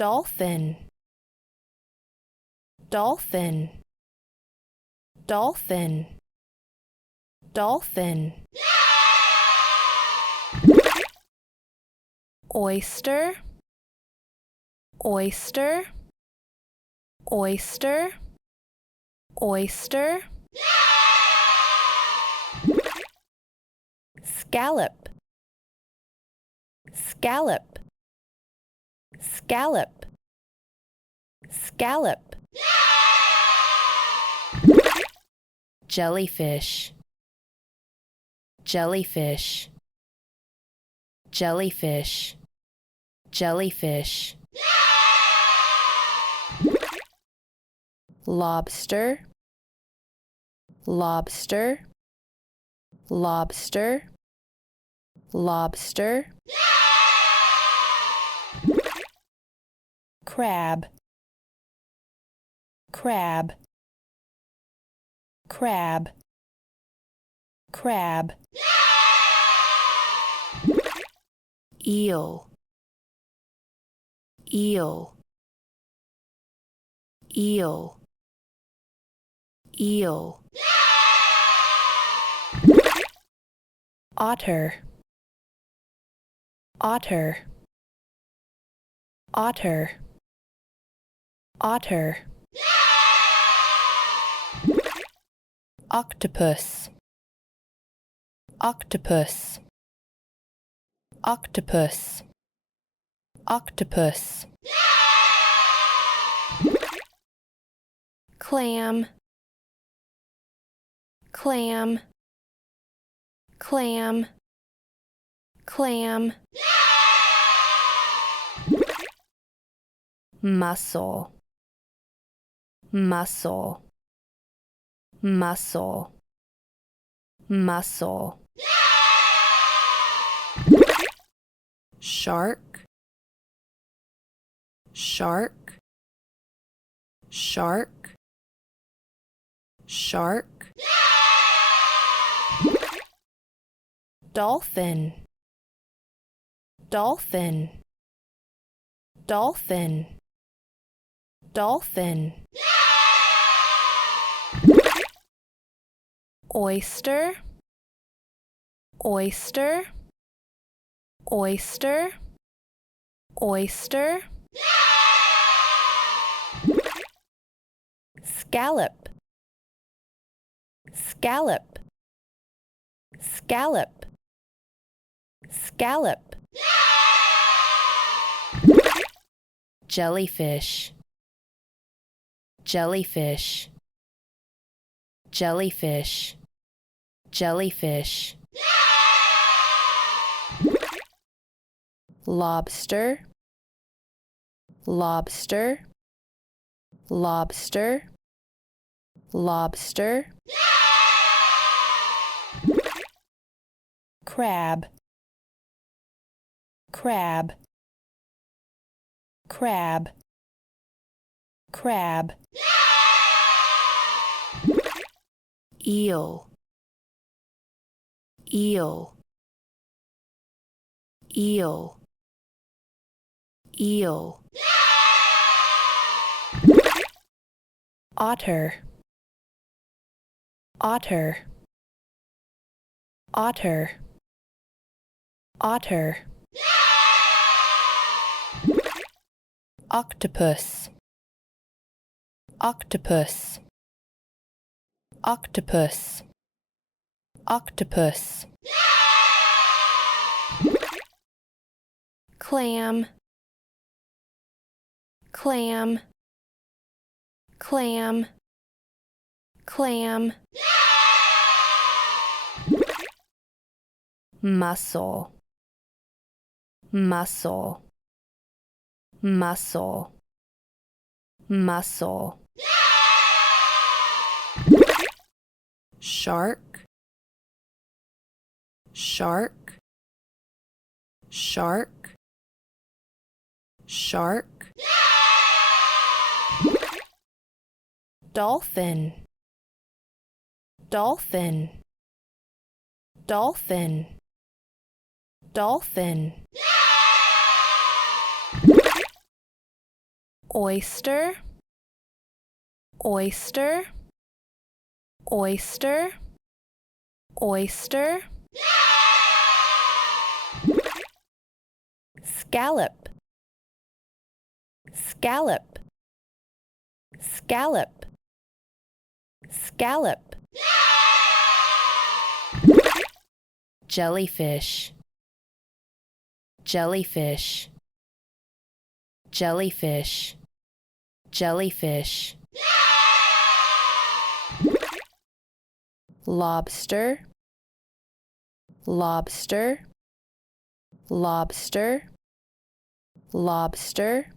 dolphin, dolphin, dolphin, dolphin. Oyster, oyster, oyster, oyster. Scallop, scallop, scallop, scallop. Jellyfish, jellyfish, jellyfish, jellyfish. Lobster, lobster, lobster, lobster. Crab, crab, crab, crab. Eel, eel, eel, eel. Otter, otter, otter, otter. Octopus, octopus, octopus, octopus. Clam, clam, clam, clam. Mussel, mussel, mussel, mussel. Shark, shark, shark, shark. Dolphin, dolphin, dolphin, dolphin. Oyster, oyster, oyster, oyster. Scallop, scallop, scallop, scallop. Jellyfish, jellyfish, jellyfish, jellyfish. Lobster, lobster, lobster, lobster. Crab, crab, crab, crab. Eel, eel, eel, eel. Otter, otter, otter, otter. Octopus, octopus, octopus, octopus. Clam, clam, clam, clam. Mussel, mussel, mussel, mussel. Shark, shark, shark, shark. Dolphin, dolphin, dolphin, dolphin. oyster, oyster, oyster, oyster. Scallop, scallop, scallop, scallop. Jellyfish, jellyfish, jellyfish, jellyfish. Lobster, lobster, lobster, lobster.